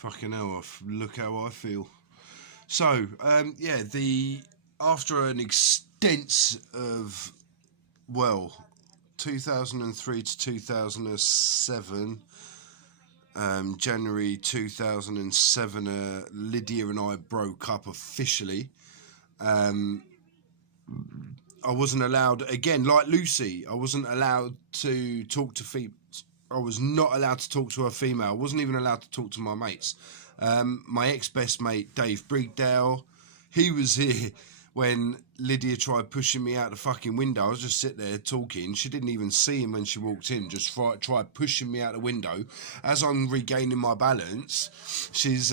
Fucking hell, look how I feel. So, yeah, after an extense of, 2003 to 2007, January 2007, Lydia and I broke up officially. I wasn't allowed, again, like Lucy, I wasn't allowed to talk to I was not allowed to talk to a female. I wasn't even allowed to talk to my mates. My ex-best mate, Dave Brigdale, he was here when Lydia tried pushing me out the fucking window. I was just sitting there talking. She didn't even see him when she walked in, just tried pushing me out the window. As I'm regaining my balance, she's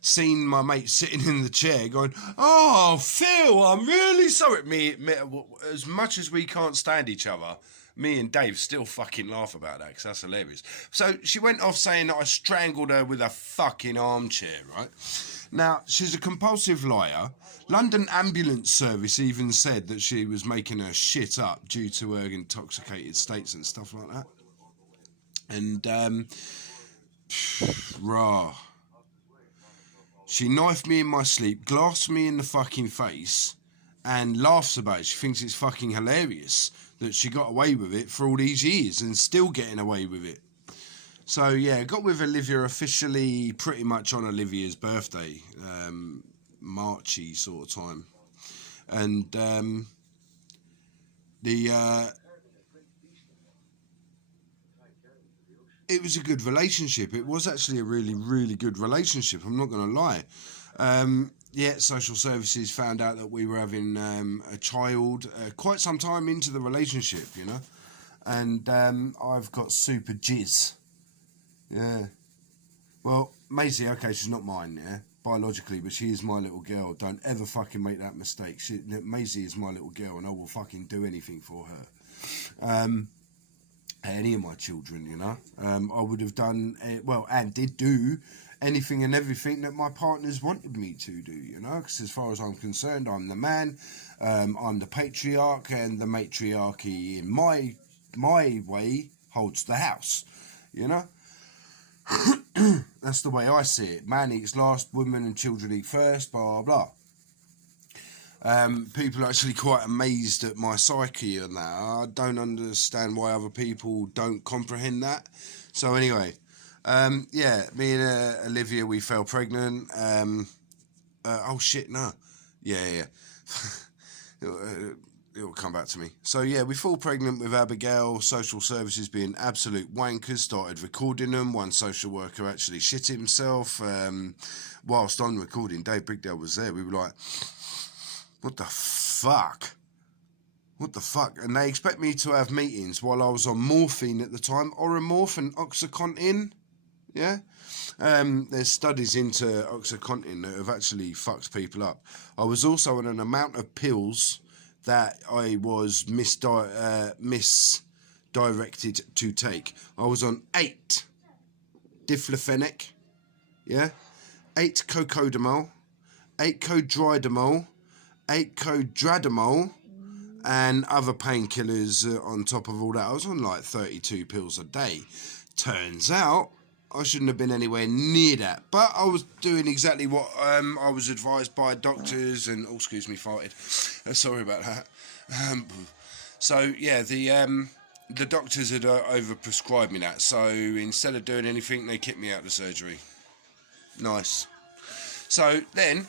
seen my mate sitting in the chair going, "Oh, Phil, I'm really sorry." As much as we can't stand each other, me and Dave still fucking laugh about that because that's hilarious. So she went off saying that I strangled her with a fucking armchair, right? Now, she's a compulsive liar. London Ambulance Service even said that she was making her shit up due to her intoxicated states and stuff like that. And, rah. She knifed me in my sleep, glassed me in the fucking face, and laughs about it. She thinks it's fucking hilarious that she got away with it for all these years and still getting away with it. So yeah, got with Olivia officially pretty much on Olivia's birthday, Marchy sort of time, and it was a good relationship. It was actually a really, really good relationship. I'm not going to lie. Yeah, social services found out that we were having a child quite some time into the relationship, you know, and I've got super jizz. Yeah. Well, Maisie, okay, she's not mine, yeah, biologically, but she is my little girl. Don't ever fucking make that mistake. Maisie is my little girl, and I will fucking do anything for her. Any of my children, you know, I would have done, and did do anything and everything that my partners wanted me to do, you know, because as far as I'm concerned, I'm the man, I'm the patriarch, and the matriarchy in my way holds the house, you know. That's the way I see it. Man eats last, women and children eat first, blah, blah, blah. People are actually quite amazed at my psyche and that. I don't understand why other people don't comprehend that. So anyway, yeah, me and Olivia, we fell pregnant. Oh shit, no. Yeah. It'll come back to me. So yeah, we fall pregnant with Abigail. Social services being absolute wankers started recording them. One social worker actually shit himself whilst on recording. Dave Brigdale was there. We were like, what the fuck? What the fuck? And they expect me to have meetings while I was on morphine at the time, Oromorph and Oxycontin. Yeah. There's studies into Oxycontin that have actually fucked people up. I was also on an amount of pills that I was misdirected to take. I was on 8 diflofenic, yeah, 8 cocodamol, 8 codridamol, 8 codradamol, and other painkillers on top of all that. I was on like 32 pills a day. Turns out I shouldn't have been anywhere near that, but I was doing exactly what I was advised by doctors and, oh, excuse me, farted. Sorry about that. So yeah, the doctors had overprescribed me that, so instead of doing anything, they kicked me out of the surgery. Nice. So then,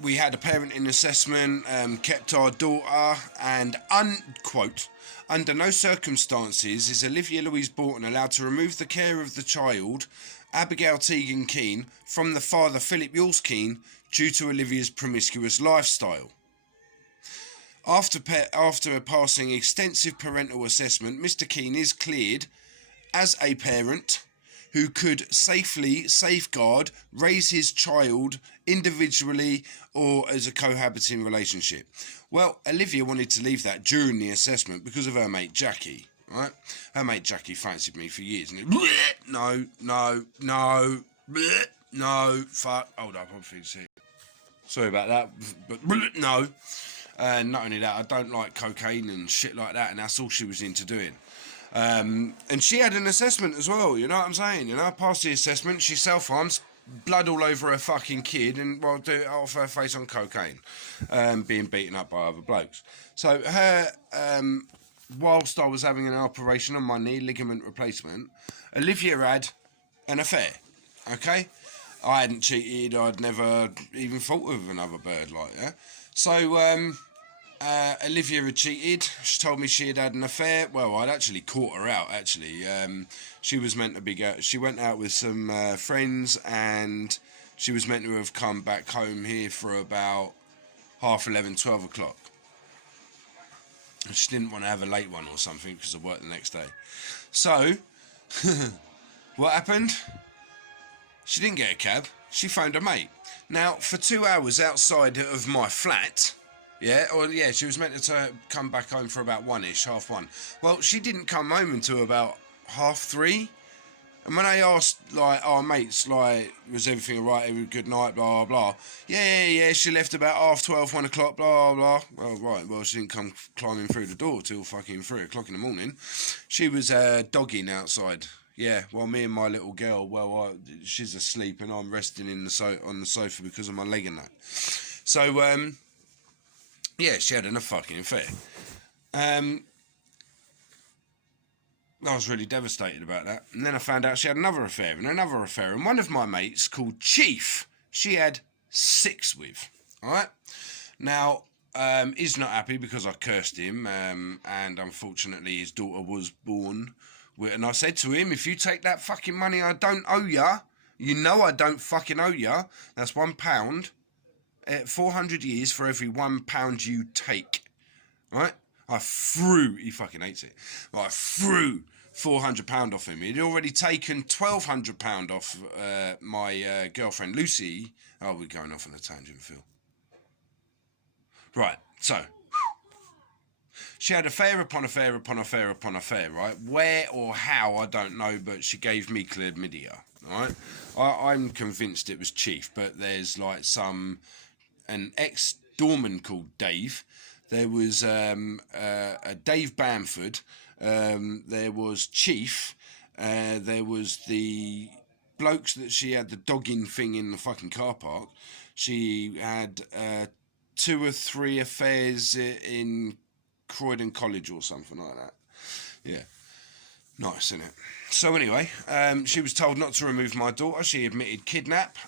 we had a parenting assessment, kept our daughter, and unquote, under no circumstances is Olivia Louise Borton allowed to remove the care of the child, Abigail Tegan Keane, from the father Philip Yules Keane due to Olivia's promiscuous lifestyle. After passing extensive parental assessment, Mr. Keane is cleared as a parent who could safely safeguard, raise his child individually or as a cohabiting relationship. Well, Olivia wanted to leave that during the assessment because of her mate Jackie, right? Her mate Jackie fancied me for years. And no, fuck. Hold up, I'm feeling sick. Sorry about that, but no. And not only that, I don't like cocaine and shit like that, and that's all she was into doing. And she had an assessment as well, you know what I'm saying? You know, I passed the assessment, she self-harms, blood all over her fucking kid, and well, do it off her face on cocaine, being beaten up by other blokes. So her, whilst I was having an operation on my knee, ligament replacement, Olivia had an affair, okay? I hadn't cheated, I'd never even thought of another bird like that. So, Olivia had cheated. She told me she had had an affair. Well, I'd actually caught her out, actually. She was meant to be... She went out with some friends, and she was meant to have come back home here for about 11:30, 12 o'clock. She didn't want to have a late one or something because of work the next day. So, what happened? She didn't get a cab. She phoned her mate. Now, for 2 hours outside of my flat... she was meant to come back home for about 1ish, 1:30. Well, she didn't come home until about 3:30. And when I asked, like, our mates, like, was everything alright, good night, blah, blah, blah. Yeah, she left about 12:30, 1 o'clock, blah, blah. Well, right, well, she didn't come climbing through the door till fucking 3 o'clock in the morning. She was dogging outside. Yeah, well, me and my little girl, she's asleep and I'm resting on the sofa because of my leg and that. So, yeah, she had a fucking affair. I was really devastated about that. And then I found out she had another affair and another affair. And one of my mates, called Chief, she had 6 with. Alright? Now, he's not happy because I cursed him. And unfortunately, his daughter was born with... And I said to him, if you take that fucking money I don't owe ya, you know I don't fucking owe ya, that's £1. 400 years for every £1 you take. Right? He fucking hates it. I threw £400 off him. He'd already taken £1,200 off my girlfriend Lucy. Oh, we're going off on a tangent, Phil. Right, so she had affair upon affair upon affair upon affair, right? Where or how, I don't know, but she gave me chlamydia, right? I'm convinced it was Chief, but there's like an ex-doorman called Dave. There was a Dave Bamford. There was Chief. There was the blokes that she had the dogging thing in the fucking car park. She had 2 or 3 affairs in Croydon College or something like that. Yeah. Nice, isn't it? So anyway, she was told not to remove my daughter. She admitted kidnap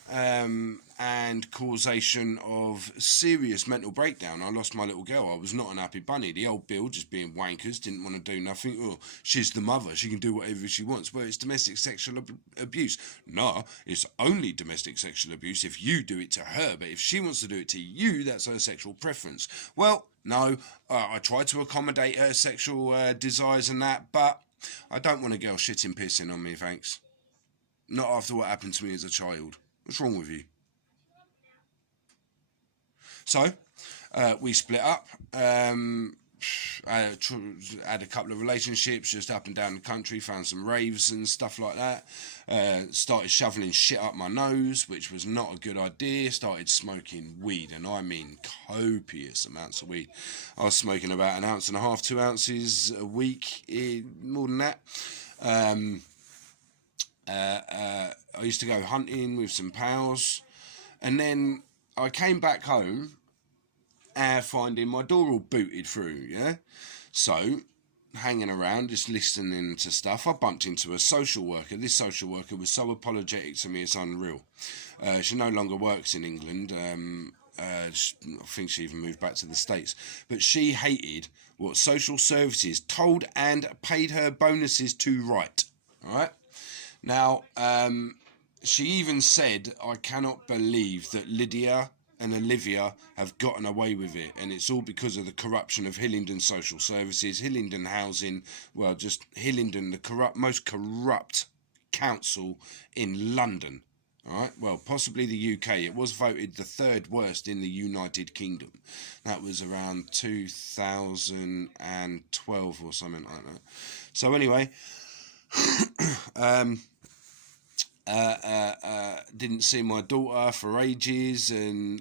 and causation of serious mental breakdown. I lost my little girl. I was not an happy bunny. The old Bill, just being wankers, didn't want to do nothing. Oh, she's the mother. She can do whatever she wants. Well, it's domestic sexual abuse. No, it's only domestic sexual abuse if you do it to her. But if she wants to do it to you, that's her sexual preference. Well, no, I tried to accommodate her sexual desires and that, but I don't want a girl shitting pissing on me, thanks. Not after what happened to me as a child. What's wrong with you? So, we split up. I had a couple of relationships just up and down the country, found some raves and stuff like that. Started shoveling shit up my nose, which was not a good idea. Started smoking weed, and I mean copious amounts of weed. I was smoking about 1.5 ounces, 2 ounces a week, more than that. I used to go hunting with some pals, and then I came back home finding my door all booted through, yeah? So, hanging around, just listening to stuff, I bumped into a social worker. This social worker was so apologetic to me, it's unreal. She no longer works in England. I think she even moved back to the States. But she hated what social services told and paid her bonuses to write, all right? Now, she even said, I cannot believe that Lydia and Olivia have gotten away with it, and it's all because of the corruption of Hillingdon Social Services, Hillingdon Housing, well, just Hillingdon, the most corrupt council in London. All right, well, possibly the UK. It was voted the 3rd worst in the United Kingdom. That was around 2012 or something like that. So anyway, didn't see my daughter for ages, and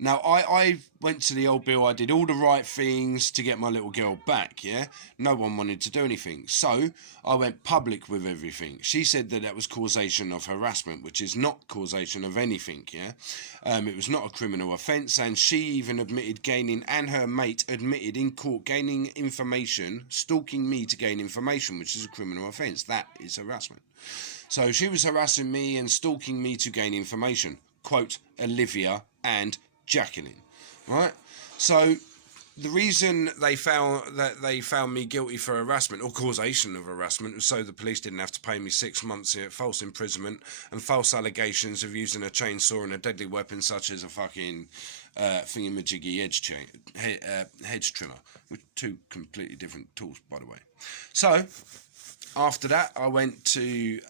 Now, I went to the old bill, I did all the right things to get my little girl back, yeah? No one wanted to do anything. So, I went public with everything. She said that was causation of harassment, which is not causation of anything, yeah? It was not a criminal offence, and she even admitted gaining, and her mate admitted in court gaining information, stalking me to gain information, which is a criminal offence. That is harassment. So, she was harassing me and stalking me to gain information. Quote, Olivia and Jacqueline, right? So the reason they found me guilty for harassment or causation of harassment was so the police didn't have to pay me 6 months here, false imprisonment and false allegations of using a chainsaw and a deadly weapon such as a fucking thingamajiggy hedge trimmer, with two completely different tools, by the way. So after that, I went to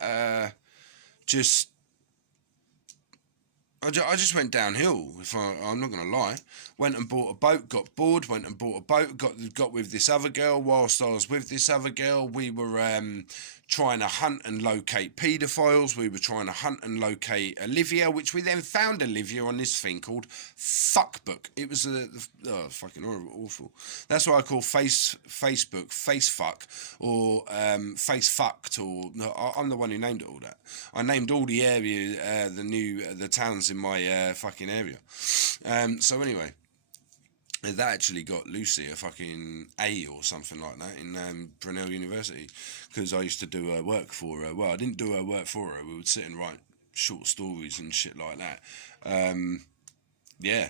I just went downhill, if I'm not going to lie. Went and bought a boat, got bored, went and bought a boat, got with this other girl. Whilst I was with this other girl, we were trying to hunt and locate paedophiles. We were trying to hunt and locate Olivia, which we then found Olivia on this thing called Fuckbook. It was fucking horrible, awful. That's what I call Facebook, Facefuck, or Face Fucked, or no, I'm the one who named it all that. I named all the area, the towns in my fucking area. So anyway, that actually got Lucy a fucking A or something like that in Brunel University, because I used to do her work for her. Well, I didn't do her work for her. We would sit and write short stories and shit like that. Yeah.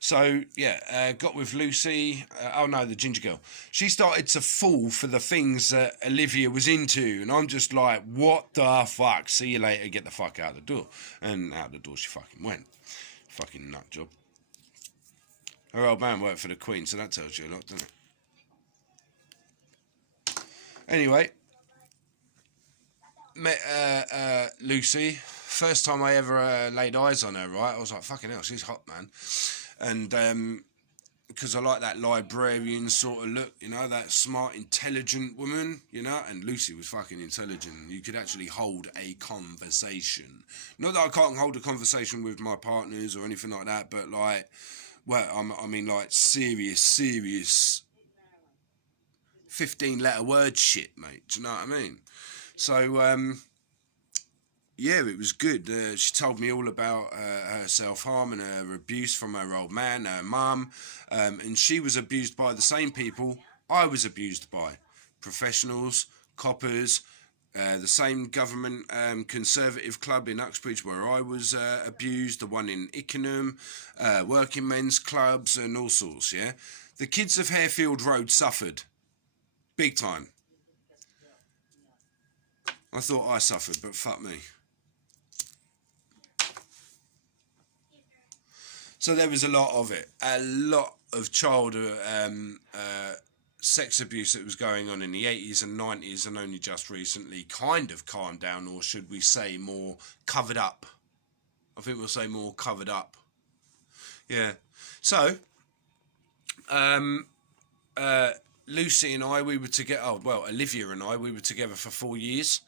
So, yeah, got with Lucy. The ginger girl. She started to fall for the things that Olivia was into. And I'm just like, what the fuck? See you later, get the fuck out the door. And out the door she fucking went. Fucking nut job. Her old man worked for the Queen, so that tells you a lot, doesn't it? Anyway, met Lucy. First time I ever laid eyes on her, right? I was like, fucking hell, she's hot, man. And because I like that librarian sort of look, you know, that smart, intelligent woman, you know, and Lucy was fucking intelligent. You could actually hold a conversation. Not that I can't hold a conversation with my partners or anything like that, but like, well, I mean, like, serious 15-letter word shit, mate. Do you know what I mean? So, yeah, it was good. She told me all about her self-harm and her abuse from her old man, her mum. And she was abused by the same people I was abused by. Professionals, coppers, the same government conservative club in Uxbridge where I was abused, the one in Ickenham, working men's clubs and all sorts, yeah? The kids of Harefield Road suffered. Big time. I thought I suffered, but fuck me. So there was a lot of it. A lot of child sex abuse that was going on in the 80s and 90s, and only just recently kind of calmed down, or should we say more covered up. I think we'll say more covered up. Yeah. So, Lucy and I, we were together, Olivia and I, we were together for 4 years.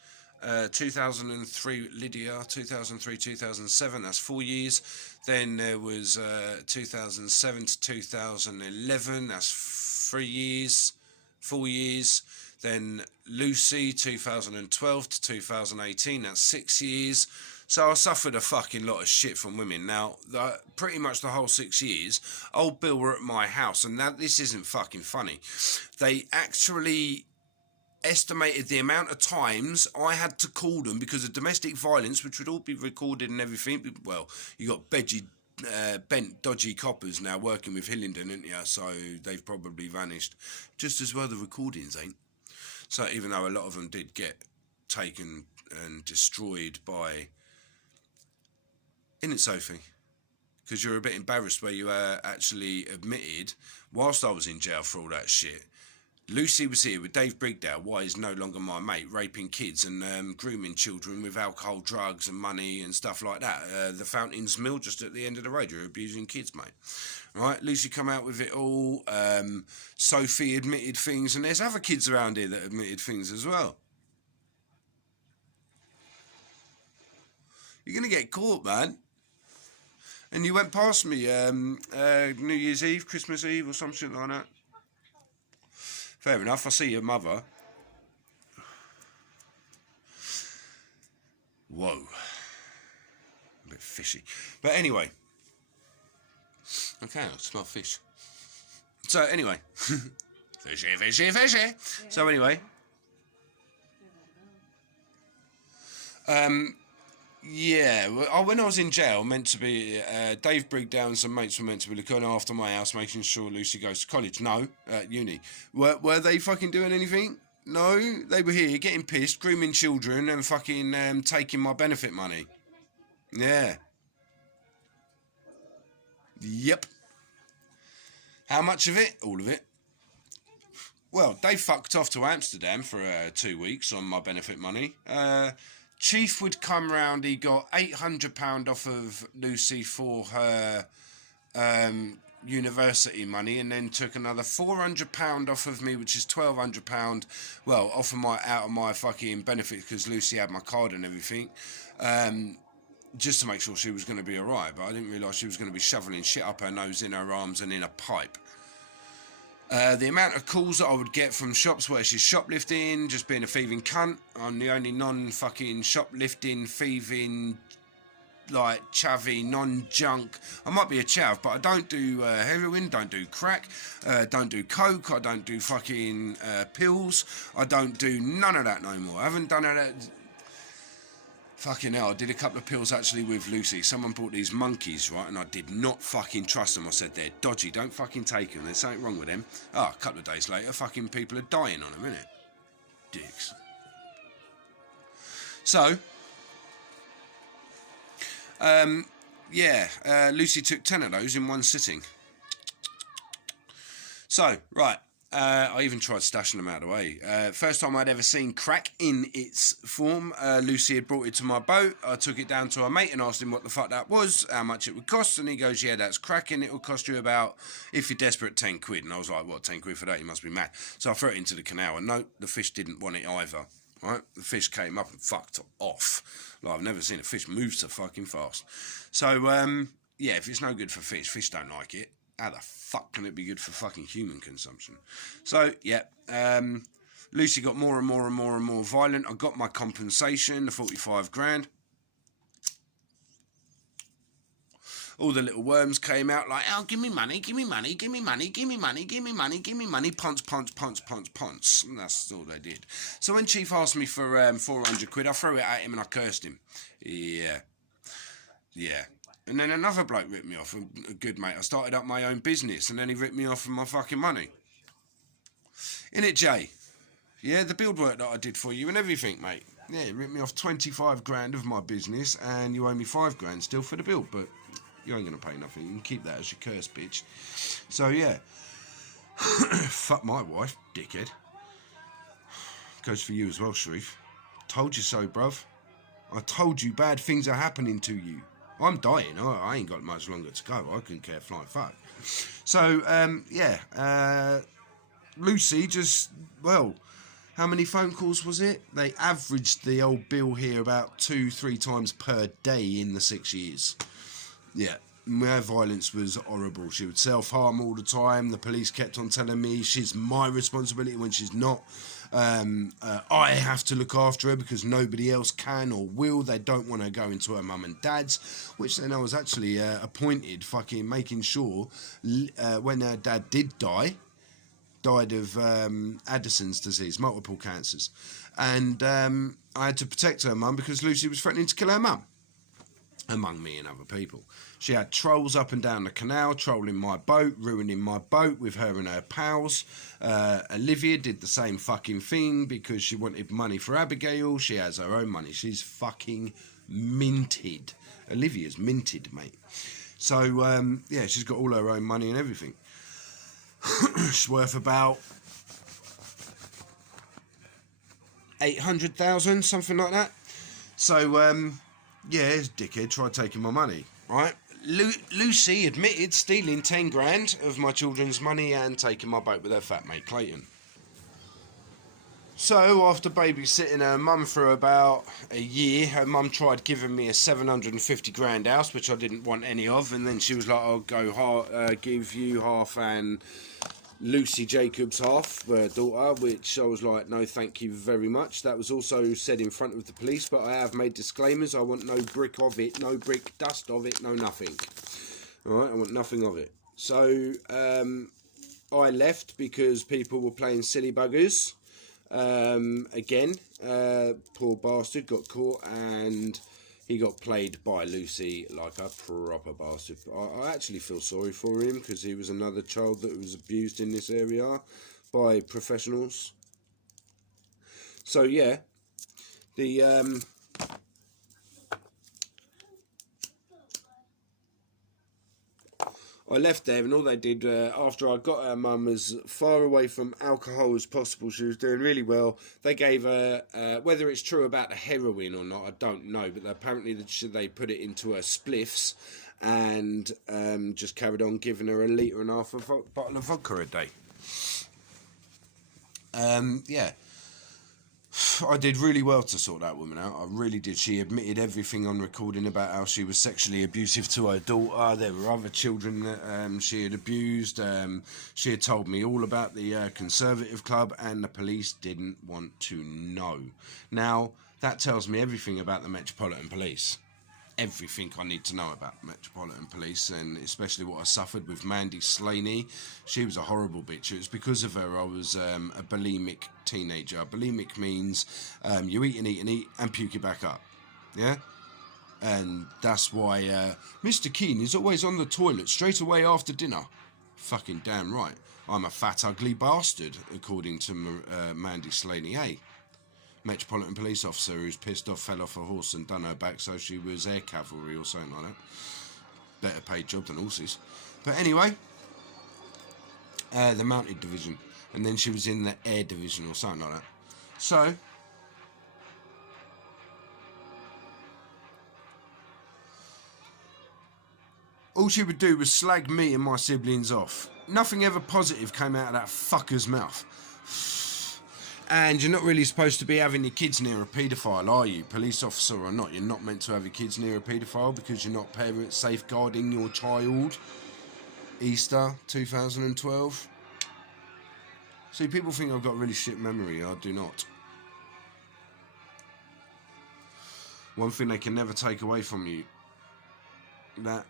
2003, Lydia, 2003, 2007, that's 4 years. Then there was 2007 to 2011, that's 3 years, 4 years. Then Lucy, 2012 to 2018, that's 6 years. So I suffered a fucking lot of shit from women. Now, pretty much the whole 6 years, old Bill were at my house, and this isn't fucking funny. They actually estimated the amount of times I had to call them because of domestic violence, which would all be recorded and everything. Well, you got bent, dodgy coppers now working with Hillingdon, ain't you? So they've probably vanished. Just as well the recordings ain't. So even though a lot of them did get taken and destroyed by... Isn't it, Sophie? Because you're a bit embarrassed where you actually admitted, whilst I was in jail for all that shit, Lucy was here with Dave Brigdale, why he's no longer my mate, raping kids and grooming children with alcohol, drugs and money and stuff like that. The Fountains Mill just at the end of the road, you're abusing kids, mate. Right, Lucy come out with it all. Sophie admitted things, and there's other kids around here that admitted things as well. You're going to get caught, man. And you went past me New Year's Eve, Christmas Eve, or some shit like that. Fair enough. I see your mother. Whoa. A bit fishy. But anyway. Okay, I smell fish. So anyway. Fishy, fishy, fishy. So anyway. Yeah, when I was in jail, meant to be, Dave Brigdown and some mates were meant to be looking after my house, making sure Lucy goes to college. No, at uni. Were they fucking doing anything? No, they were here getting pissed, grooming children and fucking taking my benefit money. Yeah. Yep. How much of it? All of it. Well, they fucked off to Amsterdam for 2 weeks on my benefit money. Chief would come round, he got £800 off of Lucy for her university money, and then took another £400 off of me, which is £1,200, well, out of my fucking benefit, because Lucy had my card and everything, just to make sure she was going to be alright, but I didn't realise she was going to be shoveling shit up her nose, in her arms and in a pipe. The amount of calls that I would get from shops where she's shoplifting, just being a thieving cunt. I'm the only non-fucking shoplifting, thieving, like, chavvy, non-junk. I might be a chav, but I don't do heroin, don't do crack, don't do coke, I don't do fucking pills. I don't do none of that no more. I haven't done that. Fucking hell, I did a couple of pills actually with Lucy. Someone bought these monkeys, right, and I did not fucking trust them. I said, they're dodgy, don't fucking take them. There's something wrong with them. Oh, a couple of days later, fucking people are dying on them, innit? Dicks. So, Lucy took 10 of those in one sitting. So, right. I even tried stashing them out of the way. First time I'd ever seen crack in its form. Lucy had brought it to my boat. I took it down to a mate and asked him what the fuck that was, how much it would cost, and he goes, yeah, that's cracking. It'll cost you about, if you're desperate, 10 quid. And I was like, what, 10 quid for that? You must be mad. So I threw it into the canal, and no, the fish didn't want it either. Right? The fish came up and fucked off. Like, I've never seen a fish move so fucking fast. So, yeah, if it's no good for fish don't like it. How the fuck can it be good for fucking human consumption? So, yeah, Lucy got more and more and more and more violent. I got my compensation, the 45 grand. All the little worms came out like, oh, give me money, give me money, give me money, give me money, give me money, give me money, punch, punch, punch, punch, punch. And that's all they did. So when Chief asked me for 400 quid, I threw it at him and I cursed him. Yeah. Yeah. And then another bloke ripped me off, a good mate. I started up my own business, and then he ripped me off for my fucking money. Innit, Jay? Yeah, the build work that I did for you and everything, mate. Yeah, he ripped me off 25 grand of my business, and you owe me 5 grand still for the build, but you ain't going to pay nothing. You can keep that as your curse, bitch. So, yeah. Fuck my wife, dickhead. Goes for you as well, Sharif. Told you so, bruv. I told you bad things are happening to you. I'm dying. I ain't got much longer to go. I couldn't care flying fuck. So, Lucy just, well, how many phone calls was it? They averaged the old bill here about 2-3 times per day in the 6 years. Yeah, her violence was horrible. She would self-harm all the time. The police kept on telling me she's my responsibility when she's not. I have to look after her because nobody else can or will. They don't want her going to her mum and dad's, which then I was actually appointed fucking making sure when her dad did died of Addison's disease, multiple cancers, and I had to protect her mum because Lucy was threatening to kill her mum, among me and other people. She had trolls up and down the canal, trolling my boat, ruining my boat with her and her pals. Olivia did the same fucking thing because she wanted money for Abigail. She has her own money. She's fucking minted. Olivia's minted, mate. So, yeah, she's got all her own money and everything. She's worth about 800,000, something like that. So, yeah, this dickhead tried taking my money, right? Lucy admitted stealing 10 grand of my children's money and taking my boat with her fat mate Clayton. So after babysitting her mum for about a year, her mum tried giving me a 750 grand house, which I didn't want any of, and then she was like, I'll give you half and Lucy Jacobs half, her daughter, which I was like, no thank you very much. That was also said in front of the police, but I have made disclaimers. I want no brick of it, no brick dust of it, no nothing. Alright, I want nothing of it. So I left because people were playing silly buggers. Again, poor bastard got caught and he got played by Lucy like a proper bastard. I actually feel sorry for him because he was another child that was abused in this area by professionals. So yeah, the I left there, and all they did after I got her mum as far away from alcohol as possible. She was doing really well. They gave her, whether it's true about the heroin or not, I don't know, but apparently they put it into her spliffs and just carried on giving her 1.5 litres of bottle of vodka a day. Yeah. I did really well to sort that woman out. I really did. She admitted everything on recording about how she was sexually abusive to her daughter. There were other children that she had abused. She had told me all about the Conservative Club, and the police didn't want to know. Now, that tells me everything about the Metropolitan Police. Everything I need to know about Metropolitan Police, and especially what I suffered with Mandy Slaney. She was a horrible bitch. It was because of her I was a bulimic teenager. Bulimic means you eat and eat and eat and puke it back up. Yeah? And that's why Mr. Keane is always on the toilet straight away after dinner. Fucking damn right. I'm a fat, ugly bastard, according to Mandy Slaney. Hey? Metropolitan police officer who's pissed off, fell off a horse and done her back, so she was air cavalry or something like that. Better paid job than horses. But anyway, the mounted division, and then she was in the air division or something like that. So all she would do was slag me and my siblings off. Nothing ever positive came out of that fucker's mouth. And you're not really supposed to be having your kids near a paedophile, are you? Police officer or not, you're not meant to have your kids near a paedophile because you're not parents safeguarding your child. Easter 2012. See, people think I've got really shit memory. I do not. One thing they can never take away from you. That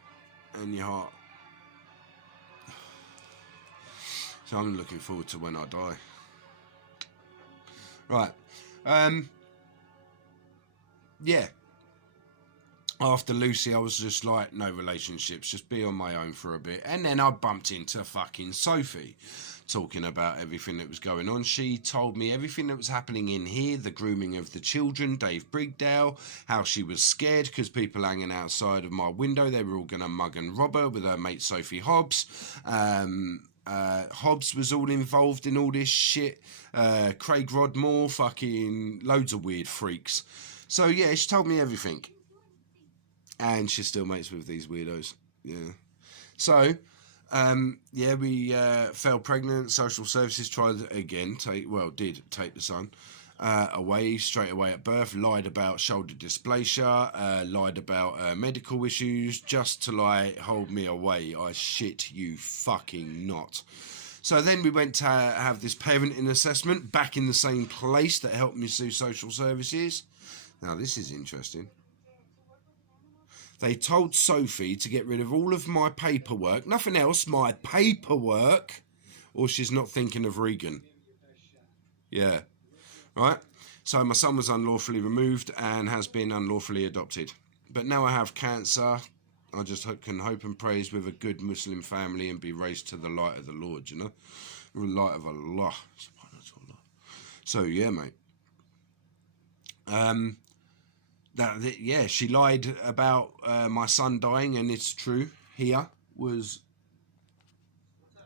and your heart. So I'm looking forward to when I die. Right, yeah, after Lucy I was just like, no relationships, just be on my own for a bit, and then I bumped into fucking Sophie, talking about everything that was going on. She told me everything that was happening in here, the grooming of the children, Dave Brigdale, how she was scared because people hanging outside of my window, they were all going to mug and rob her with her mate Sophie Hobbs. Hobbs was all involved in all this shit. Craig Rodmore, fucking loads of weird freaks. So yeah, she told me everything. And she's still mates with these weirdos. Yeah. So, yeah, we fell pregnant. Social services tried again, did take the son away straight away at birth. Lied about shoulder dysplasia. Lied about medical issues just to like hold me away. I shit you fucking not. So then we went to have this parenting assessment back in the same place that helped me through social services. Now this is interesting. They told Sophie to get rid of all of my paperwork, nothing else, my paperwork, or she's not thinking of Regan. Yeah, right? So my son was unlawfully removed and has been unlawfully adopted. But now I have cancer. I just can hope and praise with a good Muslim family and be raised to the light of the Lord, you know? The light of Allah. So, yeah, mate. Yeah, she lied about my son dying, and it's true. Here was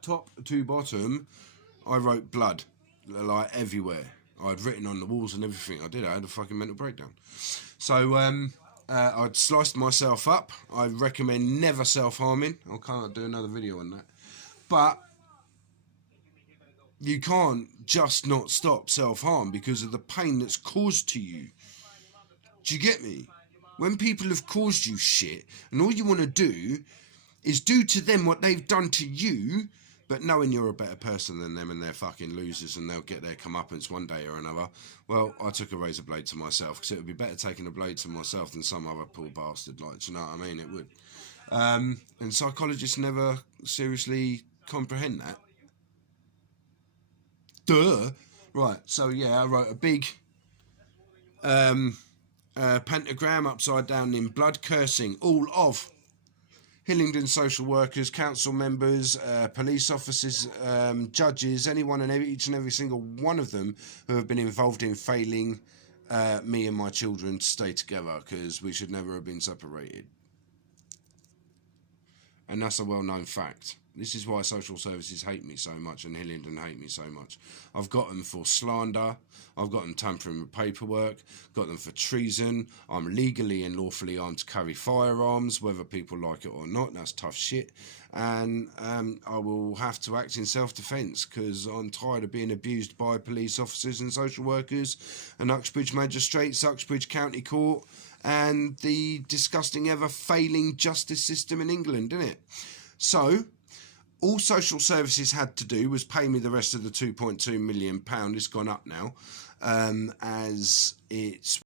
top to bottom. I wrote blood, like everywhere. I'd written on the walls and everything. I had a fucking mental breakdown. So I'd sliced myself up. I recommend never self-harming. I can't do another video on that. But You can't just not stop self-harm because of the pain that's caused to you. Do you get me? When people have caused you shit and all you want to do is do to them what they've done to you, but knowing you're a better person than them and they're fucking losers and they'll get their comeuppance one day or another, well, I took a razor blade to myself because it would be better taking a blade to myself than some other poor bastard. Like, do you know what I mean? It would. And psychologists never seriously comprehend that. Duh. Right, so yeah, I wrote a big pentagram upside down in blood, cursing all of Hillingdon social workers, council members, police officers, judges, anyone and each and every single one of them who have been involved in failing me and my children to stay together, because we should never have been separated. And that's a well-known fact. This is why social services hate me so much and Hillingdon hate me so much. I've got them for slander. I've got them tampering with paperwork. Got them for treason. I'm legally and lawfully armed to carry firearms, whether people like it or not. That's tough shit. And I will have to act in self-defence because I'm tired of being abused by police officers and social workers and Uxbridge magistrates, Uxbridge County Court, and the disgusting ever-failing justice system in England, innit? So all social services had to do was pay me the rest of the £2.2 million. It's gone up now, as it's